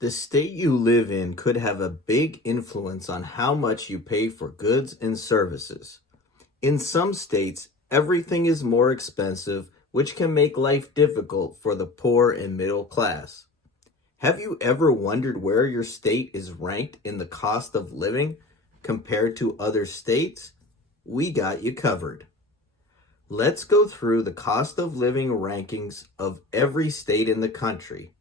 The state you live in could have a big influence on how much you pay for goods and services. In some states, everything is more expensive, which can make life difficult for the poor and middle class. Have you ever wondered where your state is ranked in the cost of living compared to other states? We got you covered. Let's go through the cost of living rankings of every state in the country.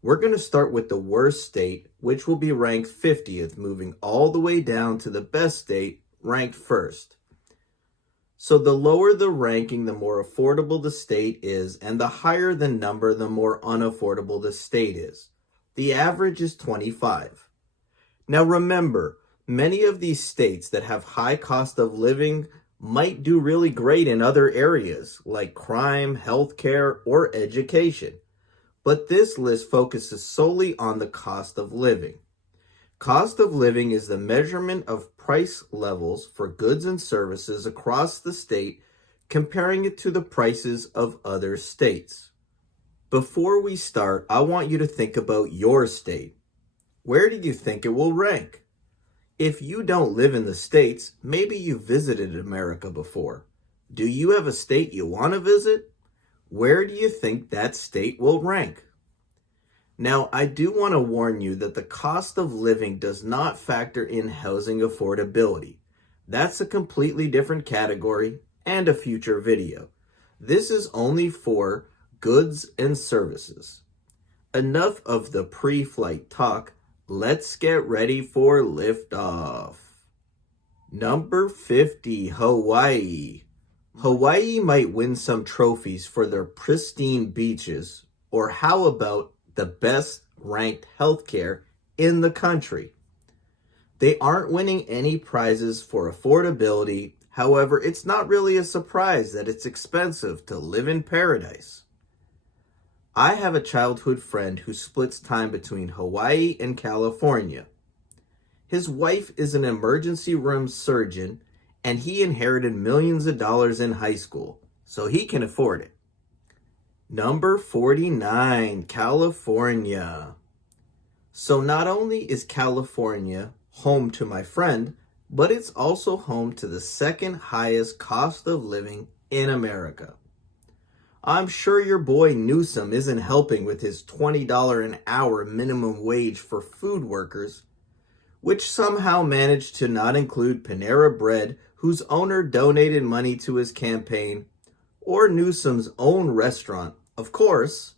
We're going to start with the worst state, which will be ranked 50th, moving all the way down to the best state, ranked first. So the lower the ranking, the more affordable the state is, and the higher the number, the more unaffordable the state is. The average is 25. Now remember, many of these states that have high cost of living might do really great in other areas like crime, healthcare, or education. But this list focuses solely on the cost of living. Cost of living is the measurement of price levels for goods and services across the state, comparing it to the prices of other states. Before we start, I want you to think about your state. Where do you think it will rank? If you don't live in the States, maybe you visited America before. Do you have a state you want to visit? Where do you think that state will rank? Now, I do want to warn you that the cost of living does not factor in housing affordability. That's a completely different category and a future video. This is only for goods and services. Enough of the pre-flight talk. Let's get ready for liftoff. Number 50, Hawaii. Hawaii might win some trophies for their pristine beaches, or how about the best ranked healthcare in the country? They aren't winning any prizes for affordability. However, it's not really a surprise that it's expensive to live in paradise. I have a childhood friend who splits time between Hawaii and California. His wife is an emergency room surgeon, and he inherited millions of dollars in high school, so he can afford it. Number 49, California. So not only is California home to my friend, but it's also home to the second highest cost of living in America. I'm sure your boy Newsom isn't helping with his $20 an hour minimum wage for food workers, which somehow managed to not include Panera Bread, whose owner donated money to his campaign, or Newsom's own restaurant, of course.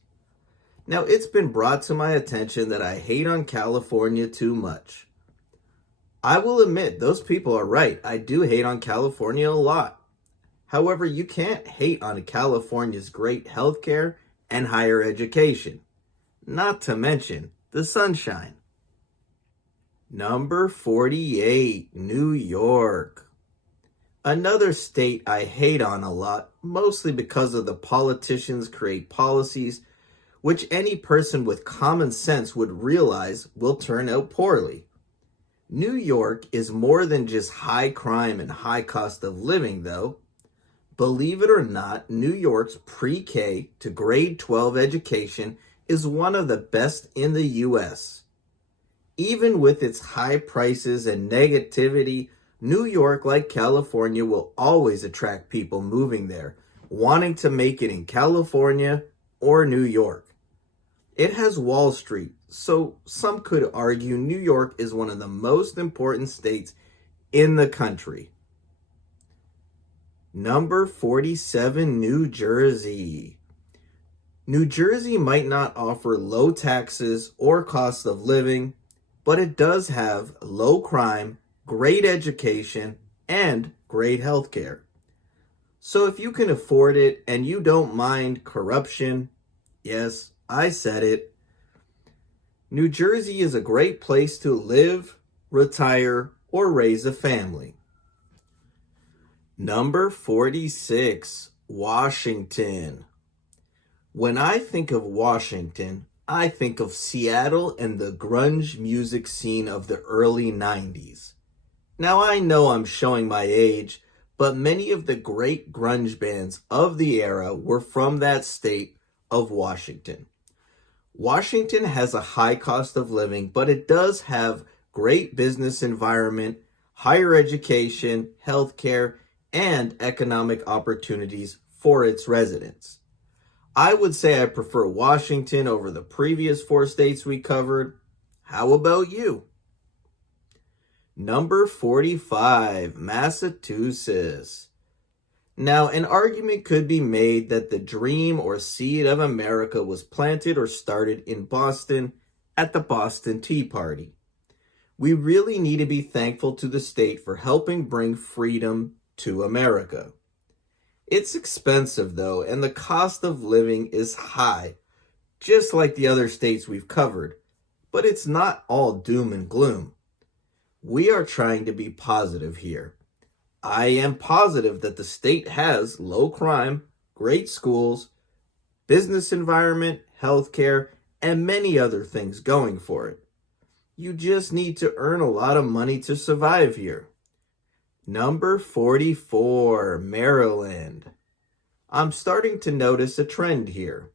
Now, it's been brought to my attention that I hate on California too much. I will admit, those people are right. I do hate on California a lot. However, you can't hate on California's great healthcare and higher education, not to mention the sunshine. Number 48, New York. Another state I hate on a lot, mostly because of the politicians create policies which any person with common sense would realize will turn out poorly. New York is more than just high crime and high cost of living, though. Believe it or not, New York's pre-K to grade 12 education is one of the best in the U.S. Even with its high prices and negativity, New York, like California, will always attract people moving there, wanting to make it in California or New York. It has Wall Street, so some could argue New York is one of the most important states in the country. Number 47, New Jersey. New Jersey might not offer low taxes or cost of living, but it does have low crime, great education, and great healthcare. So if you can afford it and you don't mind corruption, yes, I said it, New Jersey is a great place to live, retire, or raise a family. Number 46, Washington. When I think of Washington, I think of Seattle and the grunge music scene of the early 90s. Now I know I'm showing my age, but many of the great grunge bands of the era were from that state of Washington. Washington has a high cost of living, but it does have great business environment, higher education, healthcare, and economic opportunities for its residents. I would say I prefer Washington over the previous 4 states we covered. How about you? Number 45, Massachusetts. Now, an argument could be made that the dream or seed of America was planted or started in Boston at the Boston Tea Party. We really need to be thankful to the state for helping bring freedom to America. It's expensive though, and the cost of living is high, just like the other states we've covered, but it's not all doom and gloom. We are trying to be positive here. I am positive that the state has low crime, great schools, business environment, healthcare, and many other things going for it. You just need to earn a lot of money to survive here. Number 44, Maryland. I'm starting to notice a trend here.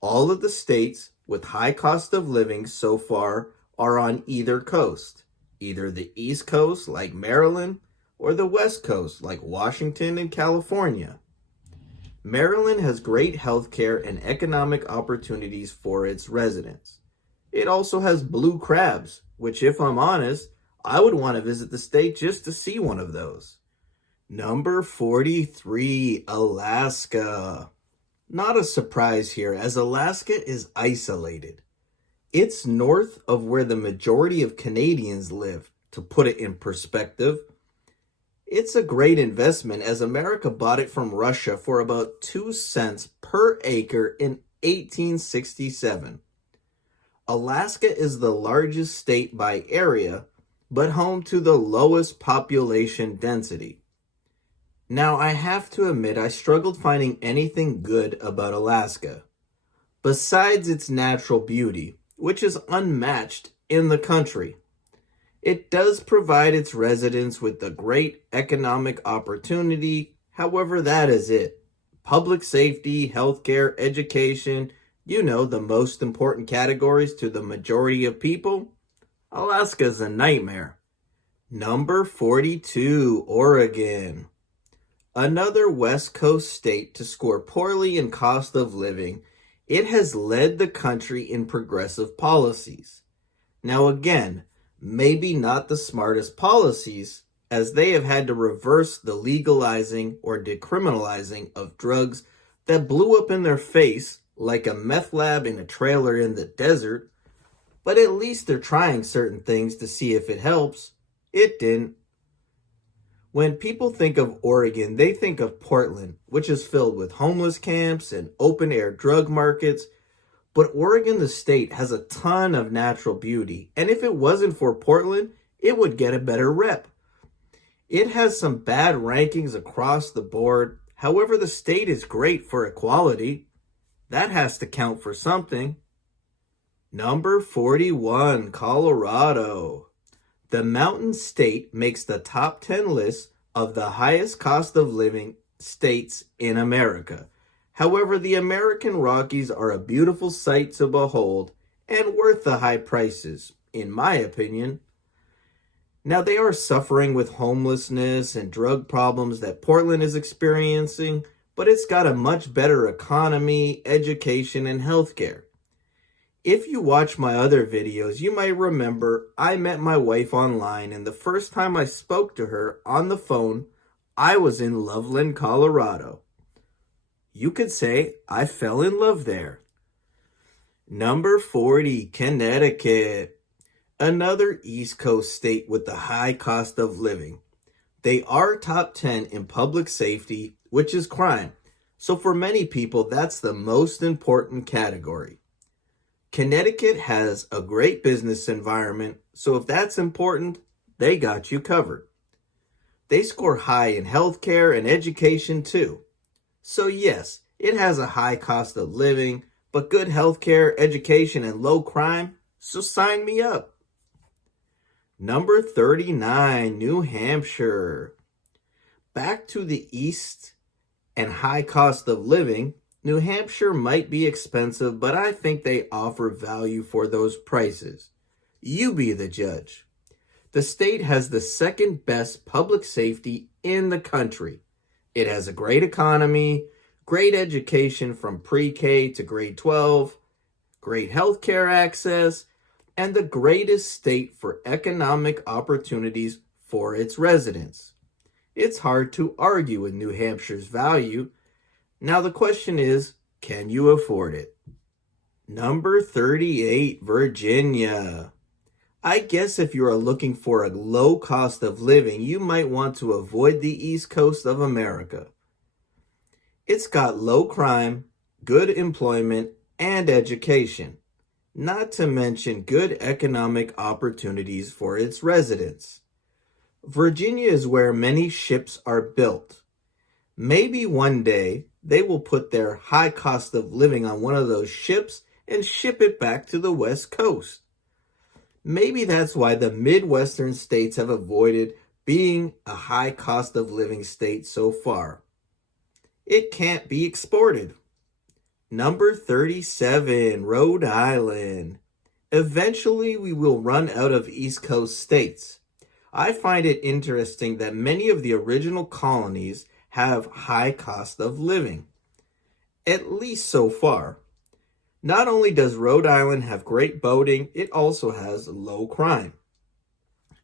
All of the states with high cost of living so far are on either coast, either the East Coast like Maryland or the West Coast like Washington and California. Maryland has great healthcare and economic opportunities for its residents. It also has blue crabs, which if I'm honest, I would want to visit the state just to see one of those. Number 43, Alaska. Not a surprise here, as Alaska is isolated. It's north of where the majority of Canadians live. To put it in perspective, it's a great investment as America bought it from Russia for about 2 cents per acre in 1867. Alaska is the largest state by area, but home to the lowest population density. Now, I have to admit I struggled finding anything good about Alaska, besides its natural beauty, which is unmatched in the country. It does provide its residents with a great economic opportunity, however, that is it. Public safety, healthcare, education, the most important categories to the majority of people. Alaska's a nightmare. Number 42, Oregon. Another West Coast state to score poorly in cost of living, it has led the country in progressive policies. Now again, maybe not the smartest policies, as they have had to reverse the legalizing or decriminalizing of drugs that blew up in their face like a meth lab in a trailer in the desert, but at least they're trying certain things to see if it helps. It didn't. When people think of Oregon, they think of Portland, which is filled with homeless camps and open-air drug markets. But Oregon, the state, has a ton of natural beauty. And if it wasn't for Portland, it would get a better rep. It has some bad rankings across the board. However, the state is great for equality. That has to count for something. Number 41, Colorado. The mountain state makes the top 10 list of the highest cost of living states in America. However, the American Rockies are a beautiful sight to behold and worth the high prices, in my opinion. Now, they are suffering with homelessness and drug problems that Portland is experiencing, but it's got a much better economy, education, and healthcare. If you watch my other videos, you might remember I met my wife online, and the first time I spoke to her on the phone, I was in Loveland, Colorado. You could say I fell in love there. Number 40, Connecticut. Another East Coast state with the high cost of living. They are top 10 in public safety, which is crime. So for many people, that's the most important category. Connecticut has a great business environment, so if that's important, they got you covered. They score high in healthcare and education too. So yes, it has a high cost of living, but good healthcare, education, and low crime, so sign me up. Number 39, New Hampshire. Back to the east and high cost of living, New Hampshire might be expensive, but I think they offer value for those prices. You be the judge. The state has the second best public safety in the country. It has a great economy, great education from pre-K to grade 12, great healthcare access, and the greatest state for economic opportunities for its residents. It's hard to argue with New Hampshire's value. Now the question is, can you afford it? Number 38, Virginia. I guess if you are looking for a low cost of living, you might want to avoid the East Coast of America. It's got low crime, good employment, and education, not to mention good economic opportunities for its residents. Virginia is where many ships are built. Maybe one day they will put their high cost of living on one of those ships and ship it back to the West Coast. Maybe that's why the Midwestern states have avoided being a high cost of living state so far. It can't be exported. Number 37, Rhode Island. Eventually, we will run out of East Coast states. I find it interesting that many of the original colonies have high cost of living, at least so far. Not only does Rhode Island have great boating, it also has low crime.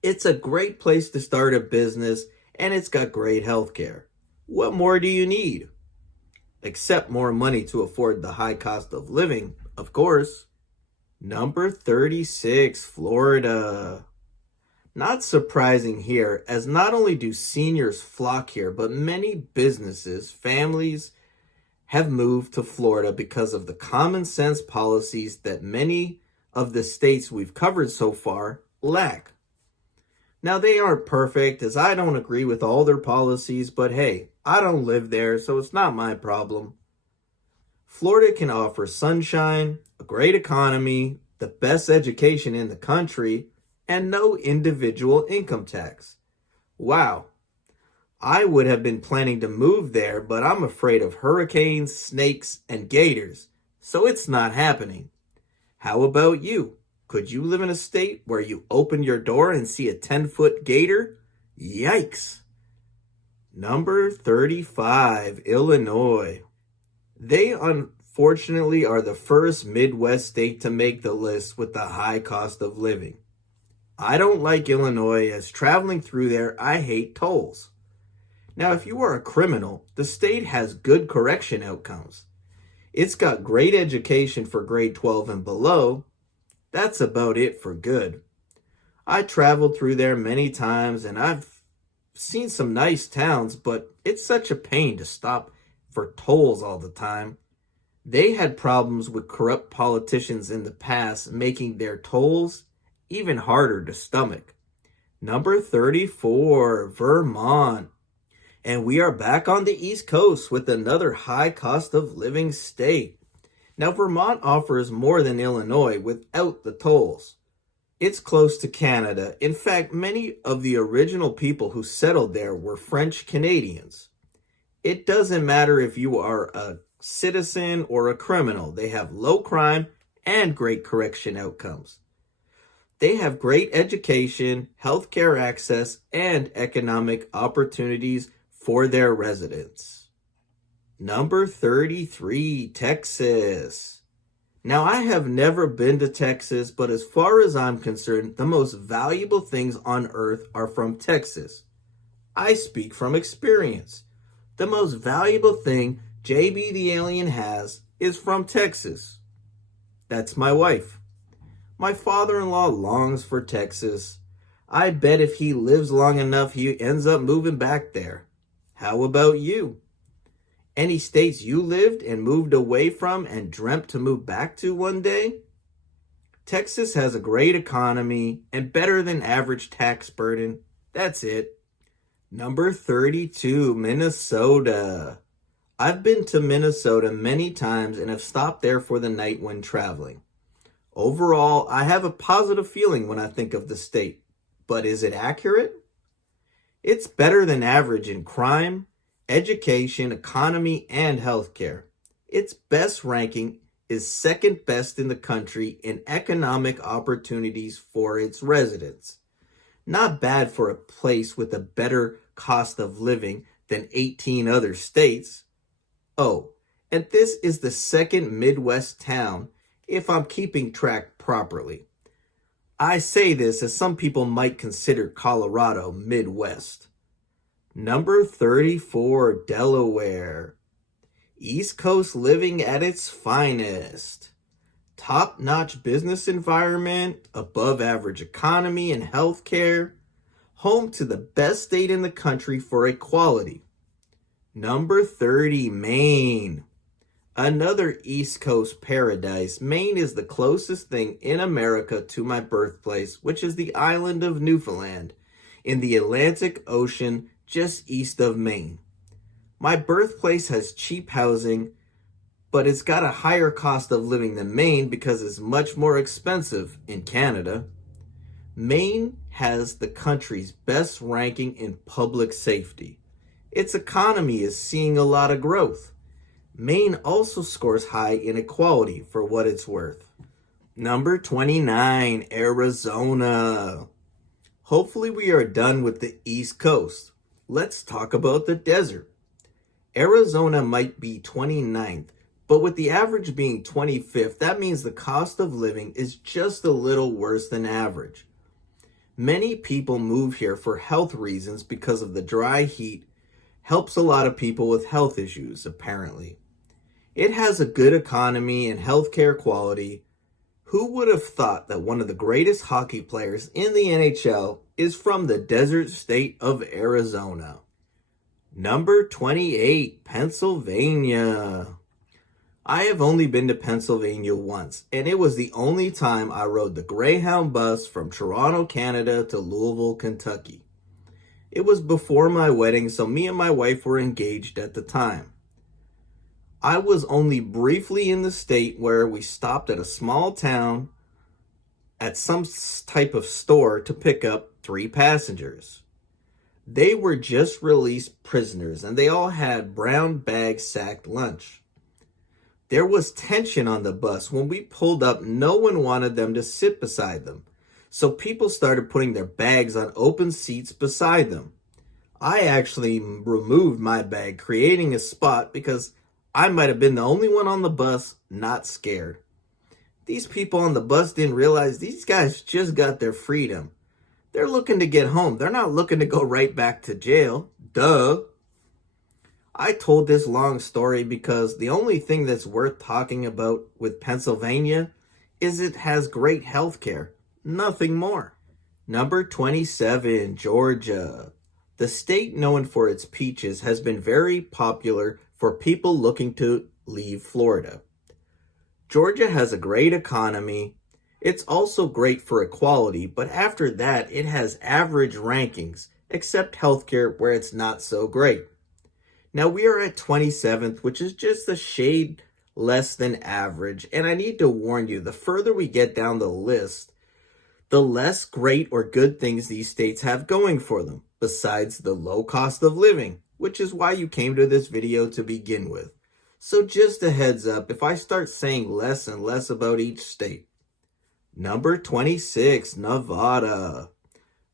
It's a great place to start a business, and it's got great healthcare. What more do you need? Except more money to afford the high cost of living, of course. Number 36, Florida. Not surprising here, as not only do seniors flock here, but many businesses, families, have moved to Florida because of the common sense policies that many of the states we've covered so far lack. Now, they aren't perfect, as I don't agree with all their policies, but hey, I don't live there, so it's not my problem. Florida can offer sunshine, a great economy, the best education in the country, and no individual income tax. Wow. I would have been planning to move there, but I'm afraid of hurricanes, snakes, and gators, so it's not happening. How about you? Could you live in a state where you open your door and see a 10-foot gator? Yikes! Number 35, Illinois. They unfortunately are the first Midwest state to make the list with the high cost of living. I don't like Illinois, as traveling through there, I hate tolls. Now, if you are a criminal, the state has good correction outcomes. It's got great education for grade 12 and below. That's about it for good. I traveled through there many times, and I've seen some nice towns, but it's such a pain to stop for tolls all the time. They had problems with corrupt politicians in the past, making their tolls even harder to stomach. Number 34, Vermont. And we are back on the East Coast with another high cost of living state. Now, Vermont offers more than Illinois without the tolls. It's close to Canada. In fact, many of the original people who settled there were French Canadians. It doesn't matter if you are a citizen or a criminal. They have low crime and great correction outcomes. They have great education, healthcare access, and economic opportunities for their residents. Number 33, Texas. Now, I have never been to Texas, but as far as I'm concerned, the most valuable things on earth are from Texas. I speak from experience. The most valuable thing JB the Alien has is from Texas. That's my wife. My father-in-law longs for Texas. I bet if he lives long enough, he ends up moving back there. How about you? Any states you lived and moved away from and dreamt to move back to one day? Texas has a great economy and better than average tax burden. That's it. Number 32, Minnesota. I've been to Minnesota many times and have stopped there for the night when traveling. Overall, I have a positive feeling when I think of the state. But is it accurate? It's better than average in crime, education, economy, and healthcare. Its best ranking is second best in the country in economic opportunities for its residents. Not bad for a place with a better cost of living than 18 other states. Oh, and this is the second Midwest town, if I'm keeping track properly. I say this as some people might consider Colorado Midwest. Number 34, Delaware. East Coast living at its finest. Top-notch business environment, above average economy and healthcare. Home to the best state in the country for equality. Number 30, Maine. Another East Coast paradise. Maine is the closest thing in America to my birthplace, which is the island of Newfoundland, in the Atlantic Ocean just east of Maine. My birthplace has cheap housing, but it's got a higher cost of living than Maine because it's much more expensive in Canada. Maine has the country's best ranking in public safety. Its economy is seeing a lot of growth. Maine also scores high in equality for what it's worth. Number 29, Arizona. Hopefully we are done with the East Coast. Let's talk about the desert. Arizona might be 29th, but with the average being 25th, that means the cost of living is just a little worse than average. Many people move here for health reasons because of the dry heat. Helps a lot of people with health issues, apparently. It has a good economy and healthcare quality. Who would have thought that one of the greatest hockey players in the NHL is from the desert state of Arizona? Number 28, Pennsylvania. I have only been to Pennsylvania once, and it was the only time I rode the Greyhound bus from Toronto, Canada to Louisville, Kentucky. It was before my wedding, so me and my wife were engaged at the time. I was only briefly in the state where we stopped at a small town at some type of store to pick up 3 passengers. They were just released prisoners and they all had brown bag sacked lunch. There was tension on the bus. When we pulled up, no one wanted them to sit beside them. So people started putting their bags on open seats beside them. I actually removed my bag, creating a spot because I might have been the only one on the bus not scared. These people on the bus didn't realize these guys just got their freedom. They're looking to get home. They're not looking to go right back to jail. Duh. I told this long story because the only thing that's worth talking about with Pennsylvania is it has great health care. Nothing more. Number 27, Georgia. The state known for its peaches has been very popular for people looking to leave Florida. Georgia has a great economy. It's also great for equality, but after that, it has average rankings, except healthcare where it's not so great. Now we are at 27th, which is just a shade less than average, and I need to warn you, the further we get down the list, the less great or good things these states have going for them, besides the low cost of living, which is why you came to this video to begin with. So just a heads up, if I start saying less and less about each state. Number 26, Nevada.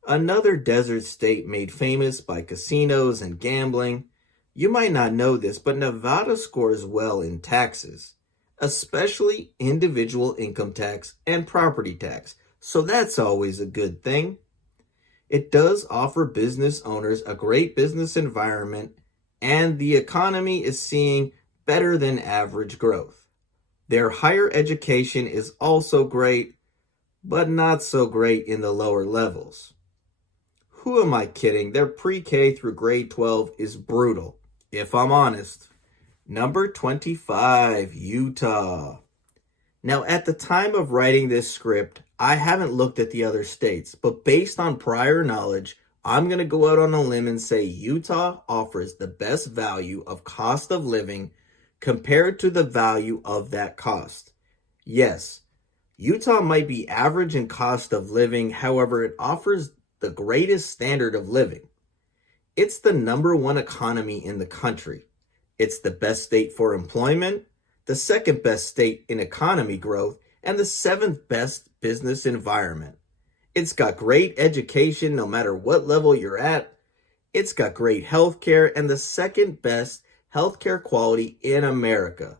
Another desert state made famous by casinos and gambling. You might not know this, but Nevada scores well in taxes, especially individual income tax and property tax. So that's always a good thing. It does offer business owners a great business environment, and the economy is seeing better than average growth. Their higher education is also great, but not so great in the lower levels. Who am I kidding? Their pre-K through grade 12 is brutal, if I'm honest. Number 25, Utah. Now, at the time of writing this script, I haven't looked at the other states, but based on prior knowledge, I'm going to go out on a limb and say Utah offers the best value of cost of living compared to the value of that cost. Yes, Utah might be average in cost of living, however, it offers the greatest standard of living. It's the #1 economy in the country. It's the best state for employment. the second best state in economy growth, and the seventh best business environment. It's got great education no matter what level you're at. It's got great healthcare and the second best healthcare quality in America.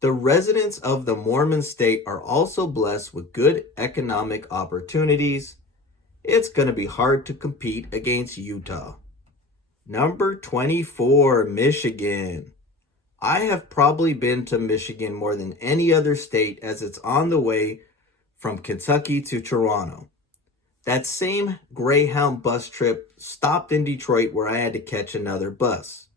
The residents of the Mormon state are also blessed with good economic opportunities. It's going to be hard to compete against Utah. Number 24, Michigan. I have probably been to Michigan more than any other state as it's on the way from Kentucky to Toronto. That same Greyhound bus trip stopped in Detroit where I had to catch another bus.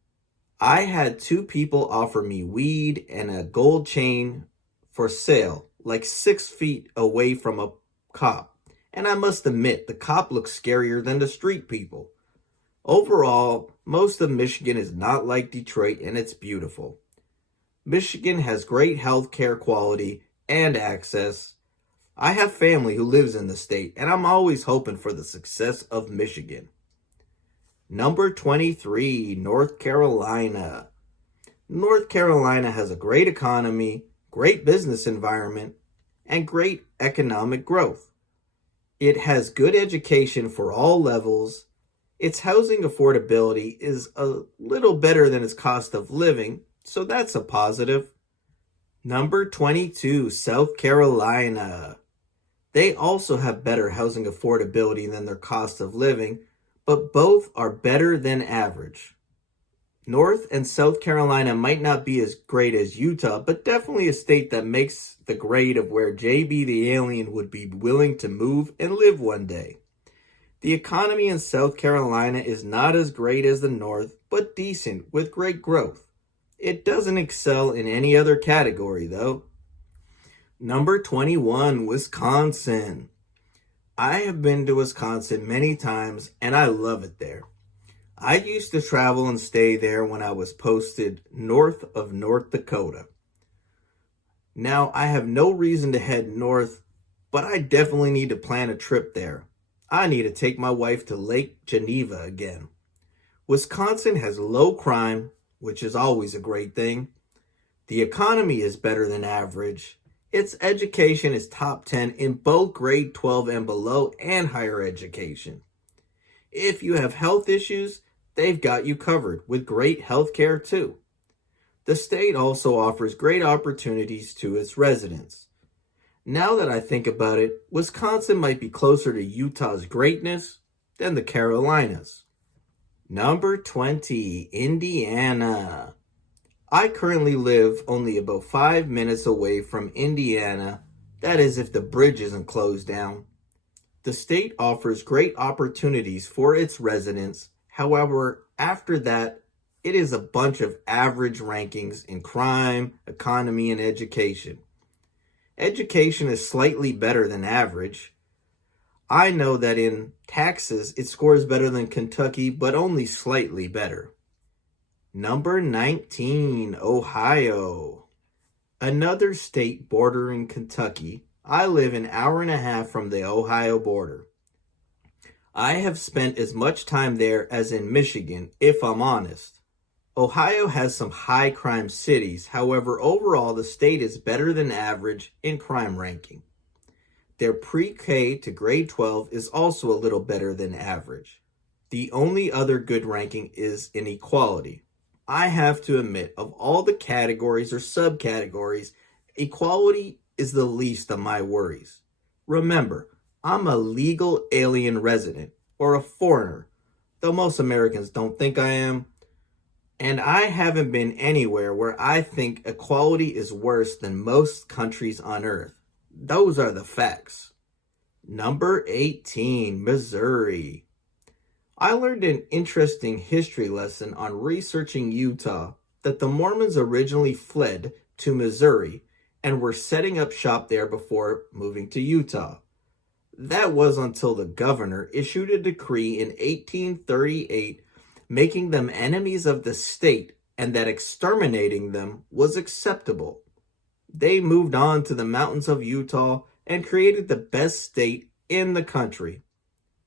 I had two people offer me weed and a gold chain for sale, like 6 feet away from a cop. And I must admit, the cop looks scarier than the street people. Overall, most of Michigan is not like Detroit, and it's beautiful. Michigan has great healthcare quality and access. I have family who lives in the state, and I'm always hoping for the success of Michigan. Number 23, North Carolina. North Carolina has a great economy, great business environment, and great economic growth. It has good education for all levels. Its housing affordability is a little better than its cost of living, so that's a positive. Number 22, South Carolina. They also have better housing affordability than their cost of living, but both are better than average. North and South Carolina might not be as great as Utah, but definitely a state that makes the grade of where JB the alien would be willing to move and live one day. The economy in South Carolina is not as great as the North, but decent with great growth. It doesn't excel in any other category, though. Number 21, Wisconsin. I have been to Wisconsin many times, and I love it there. I used to travel and stay there when I was posted north of North Dakota. Now, I have no reason to head north, but I definitely need to plan a trip there. I need to take my wife to Lake Geneva again. Wisconsin has low crime, which is always a great thing. The economy is better than average. Its education is top 10 in both grade 12 and below and higher education. If you have health issues, they've got you covered with great health care too. The state also offers great opportunities to its residents. Now that I think about it, Wisconsin might be closer to Utah's greatness than the Carolinas. Number 20, Indiana. I currently live only about 5 minutes away from Indiana. That is if the bridge isn't closed down. The state offers great opportunities for its residents. However, after that, it is a bunch of average rankings in crime, economy, and education. Education is slightly better than average. I know that in taxes, it scores better than Kentucky, but only slightly better. Number 19, Ohio. Another state bordering Kentucky. I live an hour and a half from the Ohio border. I have spent as much time there as in Michigan, if I'm honest. Ohio has some high crime cities. However, overall, the state is better than average in crime ranking. Their pre-K to grade 12 is also a little better than average. The only other good ranking is in equality. I have to admit, of all the categories or subcategories, equality is the least of my worries. Remember, I'm a legal alien resident, or a foreigner, though most Americans don't think I am. And I haven't been anywhere where I think equality is worse than most countries on earth. Those are the facts. Number 18, Missouri. I learned an interesting history lesson on researching Utah that the Mormons originally fled to Missouri and were setting up shop there before moving to Utah. That was until the governor issued a decree in 1838 making them enemies of the state and that exterminating them was acceptable. They moved on to the mountains of Utah and created the best state in the country.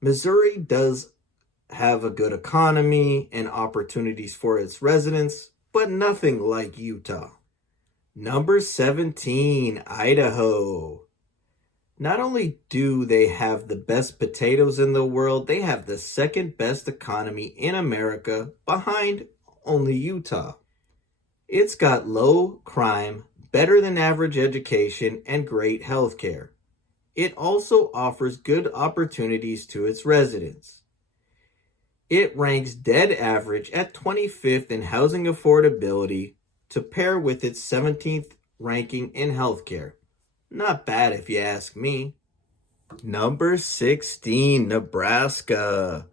Missouri does have a good economy and opportunities for its residents, but nothing like Utah. Number 17, Idaho. Not only do they have the best potatoes in the world, they have the second best economy in America behind only Utah. It's got low crime, better than average education, and great health care. It also offers good opportunities to its residents. It ranks dead average at 25th in housing affordability to pair with its 17th ranking in healthcare. Not bad if you ask me. Number 16, Nebraska.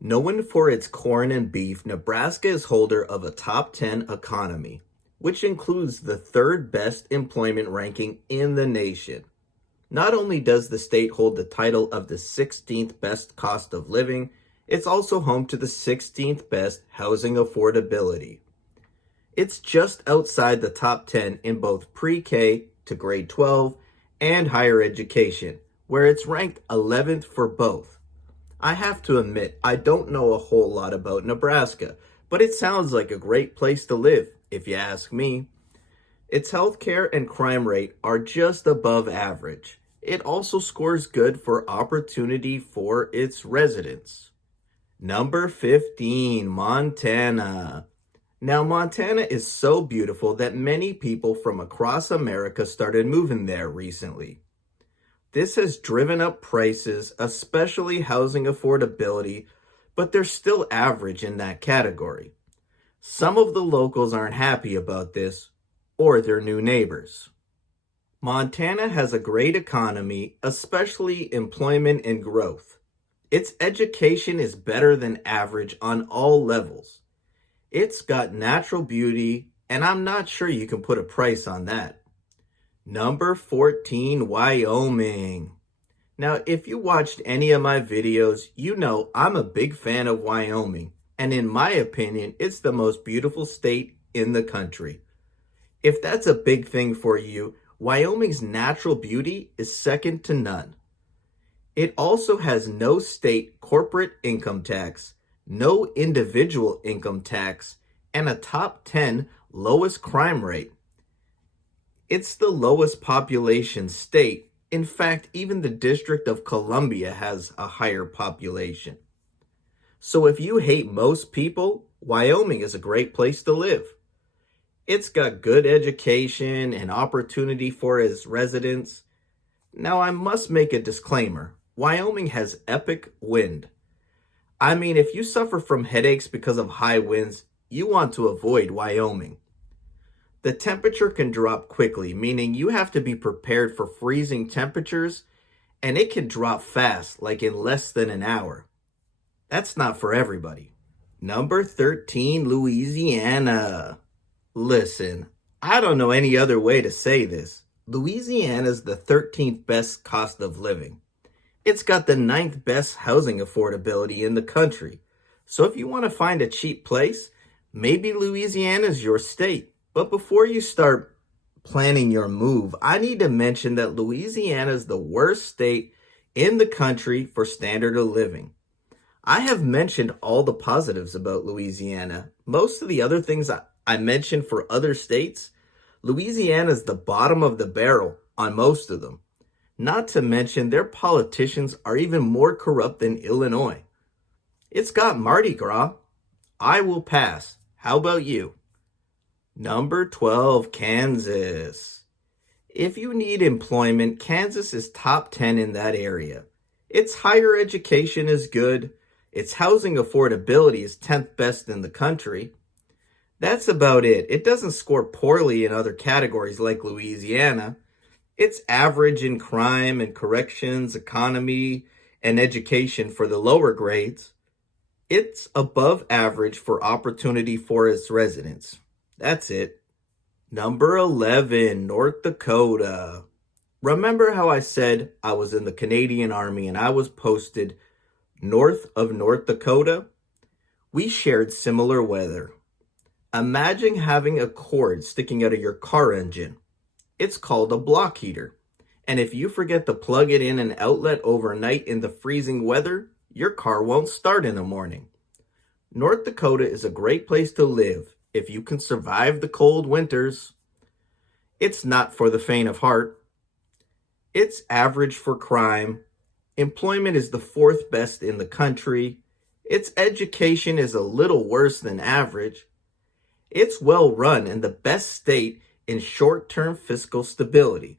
Known for its corn and beef, Nebraska is holder of a top 10 economy, which includes the third best employment ranking in the nation. Not only does the state hold the title of the 16th best cost of living, it's also home to the 16th best housing affordability. It's just outside the top 10 in both pre-K to grade 12 and higher education, where it's ranked 11th for both. I have to admit, I don't know a whole lot about Nebraska, but it sounds like a great place to live, if you ask me. Its healthcare and crime rate are just above average. It also scores good for opportunity for its residents. Number 15, Montana. Now, Montana is so beautiful that many people from across America started moving there recently. This has driven up prices, especially housing affordability, but they're still average in that category. Some of the locals aren't happy about this, or their new neighbors. Montana has a great economy, especially employment and growth. Its education is better than average on all levels. It's got natural beauty, and I'm not sure you can put a price on that. Number 14, Wyoming. Now, if you watched any of my videos, you know I'm a big fan of Wyoming, and in my opinion, it's the most beautiful state in the country. If that's a big thing for you, Wyoming's natural beauty is second to none. It also has no state corporate income tax, no individual income tax, and a top 10 lowest crime rate. It's the lowest population state. In fact, even the District of Columbia has a higher population. So if you hate most people, Wyoming is a great place to live. It's got good education and opportunity for its residents. Now, I must make a disclaimer. Wyoming has epic wind. I mean, if you suffer from headaches because of high winds, you want to avoid Wyoming. The temperature can drop quickly, meaning you have to be prepared for freezing temperatures, and it can drop fast, like in less than an hour. That's not for everybody. Number 13, Louisiana. Listen, I don't know any other way to say this. Louisiana is the 13th best cost of living. It's got the 9th best housing affordability in the country. So if you want to find a cheap place, maybe Louisiana is your state. But before you start planning your move, I need to mention that Louisiana is the worst state in the country for standard of living. I have mentioned all the positives about Louisiana. Most of the other things I mentioned for other states, Louisiana is the bottom of the barrel on most of them. Not to mention their politicians are even more corrupt than Illinois. It's got Mardi Gras. I will pass. How about you? Number 12, Kansas. If you need employment, Kansas is top 10 in that area. Its higher education is good. Its housing affordability is 10th best in the country. That's about it. It doesn't score poorly in other categories like Louisiana. It's average in crime and corrections, economy, and education for the lower grades. It's above average for opportunity for its residents. That's it. Number 11, North Dakota. Remember how I said I was in the Canadian Army and I was posted north of North Dakota? We shared similar weather. Imagine having a cord sticking out of your car engine. It's called a block heater. And if you forget to plug it in an outlet overnight in the freezing weather, your car won't start in the morning. North Dakota is a great place to live if you can survive the cold winters. It's not for the faint of heart. It's average for crime. Employment is the fourth best in the country. Its education is a little worse than average. It's well run and the best state in short-term fiscal stability.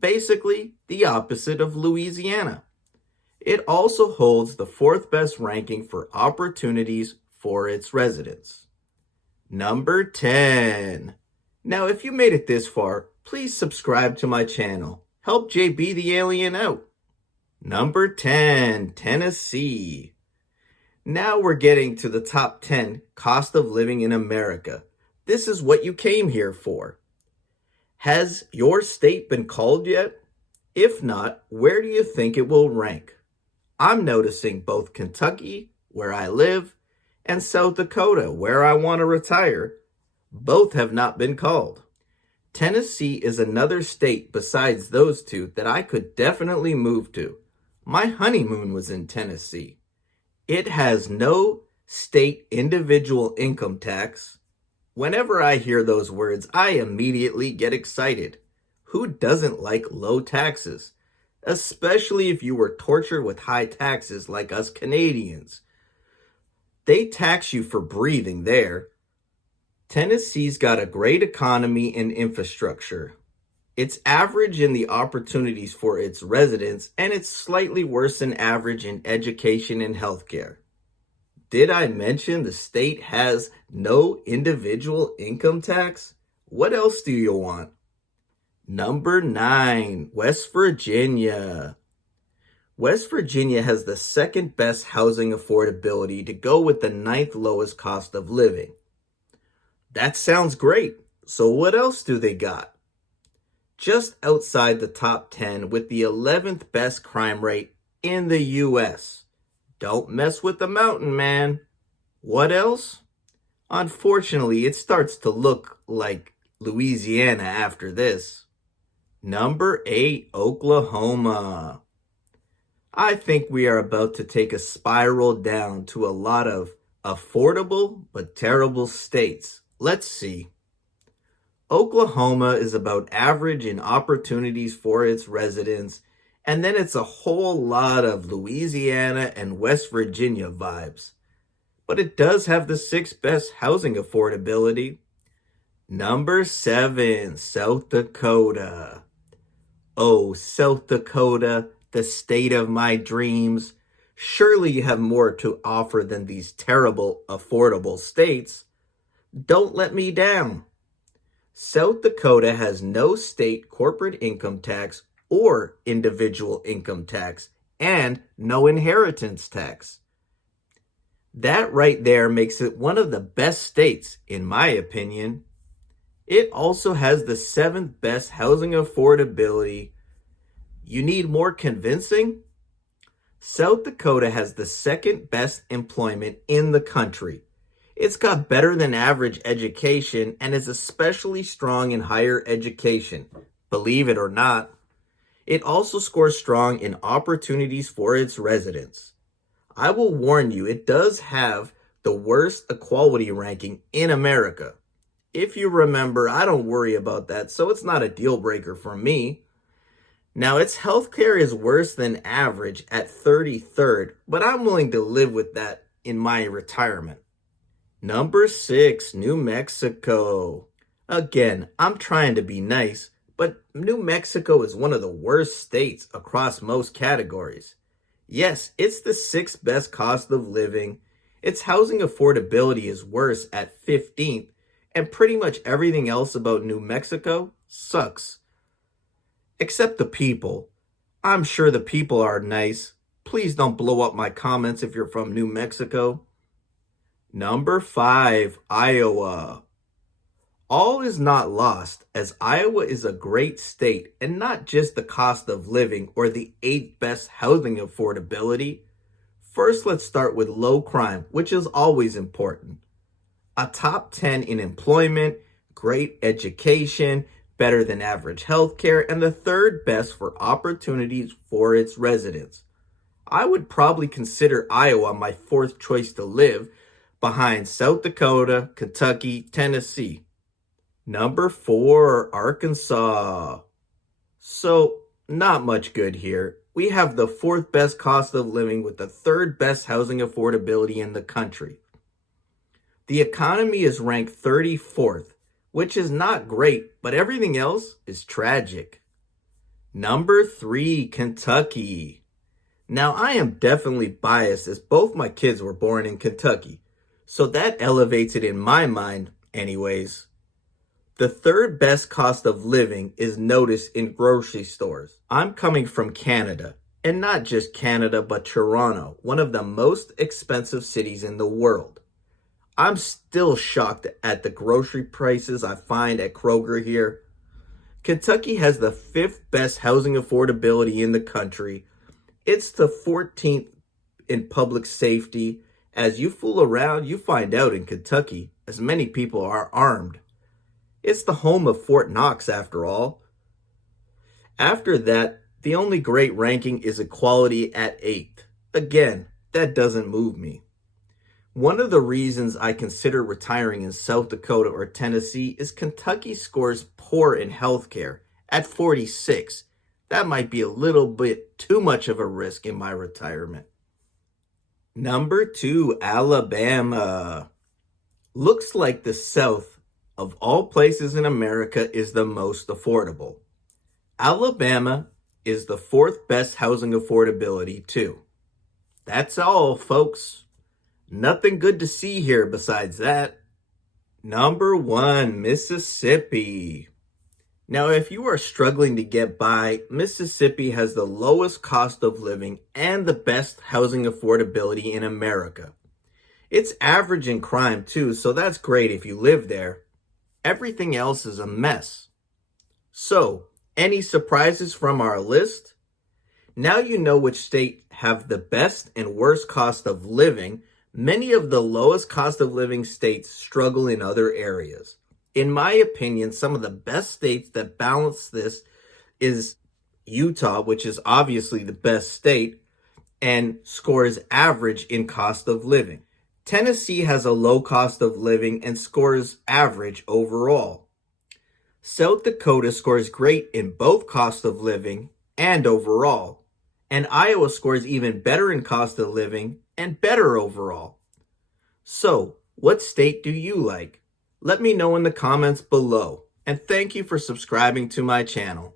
Basically, the opposite of Louisiana. It also holds the fourth best ranking for opportunities for its residents. Number 10. Now, if you made it this far, please subscribe to my channel. Help JB the alien out. Number 10, Tennessee. Now we're getting to the top 10 cost of living in America. This is what you came here for. Has your state been called yet? If not, where do you think it will rank? I'm noticing both Kentucky, where I live, and South Dakota, where I want to retire. Both have not been called. Tennessee is another state besides those two that I could definitely move to. My honeymoon was in Tennessee. It has no state individual income tax. Whenever I hear those words, I immediately get excited. Who doesn't like low taxes? Especially if you were tortured with high taxes like us Canadians. They tax you for breathing there. Tennessee's got a great economy and infrastructure. It's average in the opportunities for its residents, and it's slightly worse than average in education and healthcare. Did I mention the state has no individual income tax? What else do you want? Number 9, West Virginia. West Virginia has the second best housing affordability to go with the 9th lowest cost of living. That sounds great. So what else do they got? Just outside the top 10 with the 11th best crime rate in the U.S. Don't mess with the mountain, man. What else? Unfortunately, it starts to look like Louisiana after this. Number 8, Oklahoma. I think we are about to take a spiral down to a lot of affordable but terrible states. Let's see. Oklahoma is about average in opportunities for its residents, and then it's a whole lot of Louisiana and West Virginia vibes. But it does have the 6th best housing affordability. Number 7, South Dakota. Oh, South Dakota, the state of my dreams. Surely you have more to offer than these terrible, affordable states. Don't let me down. South Dakota has no state corporate income tax or individual income tax, and no inheritance tax. That right there makes it one of the best states, in my opinion. It also has the 7th best housing affordability. You need more convincing? South Dakota has the 2nd best employment in the country. It's got better than average education and is especially strong in higher education, believe it or not. It also scores strong in opportunities for its residents. I will warn you, it does have the worst equality ranking in America. If you remember, I don't worry about that, so it's not a deal breaker for me. Now, its healthcare is worse than average at 33rd, but I'm willing to live with that in my retirement. Number 6, New Mexico. Again, I'm trying to be nice, but New Mexico is one of the worst states across most categories. Yes, it's the 6th best cost of living. Its housing affordability is worse at 15th, and pretty much everything else about New Mexico sucks. Except the people. I'm sure the people are nice. Please don't blow up my comments if you're from New Mexico. Number 5, Iowa. All is not lost, as Iowa is a great state, and not just the cost of living or the 8th best housing affordability. First, let's start with low crime, which is always important. A top 10 in employment, great education, better than average healthcare, and the 3rd best for opportunities for its residents. I would probably consider Iowa my 4th choice to live, behind South Dakota, Kentucky, Tennessee. Number 4, Arkansas. So, not much good here. We have the 4th best cost of living with the 3rd best housing affordability in the country. The economy is ranked 34th, which is not great, but everything else is tragic. Number 3, Kentucky. Now, I am definitely biased as both my kids were born in Kentucky, so that elevates it in my mind anyways. The 3rd best cost of living is noticed in grocery stores. I'm coming from Canada, and not just Canada, but Toronto, one of the most expensive cities in the world. I'm still shocked at the grocery prices I find at Kroger here. Kentucky has the 5th best housing affordability in the country. It's the 14th in public safety. As you fool around, you find out in Kentucky, as many people are armed. It's the home of Fort Knox, after all. After that, the only great ranking is equality at 8th. Again, that doesn't move me. One of the reasons I consider retiring in South Dakota or Tennessee is Kentucky scores poor in healthcare at 46. That might be a little bit too much of a risk in my retirement. Number 2, Alabama. Looks like the South, of all places in America, is the most affordable. Alabama is the 4th best housing affordability too. That's all, folks. Nothing good to see here besides that. Number 1, Mississippi. Now, if you are struggling to get by, Mississippi has the lowest cost of living and the best housing affordability in America. It's average in crime too, so that's great if you live there. Everything else is a mess. So, any surprises from our list? Now you know which state have the best and worst cost of living. Many of the lowest cost of living states struggle in other areas. In my opinion, some of the best states that balance this is Utah, which is obviously the best state and scores average in cost of living. Tennessee has a low cost of living and scores average overall. South Dakota scores great in both cost of living and overall. And Iowa scores even better in cost of living and better overall. So, what state do you like? Let me know in the comments below. And thank you for subscribing to my channel.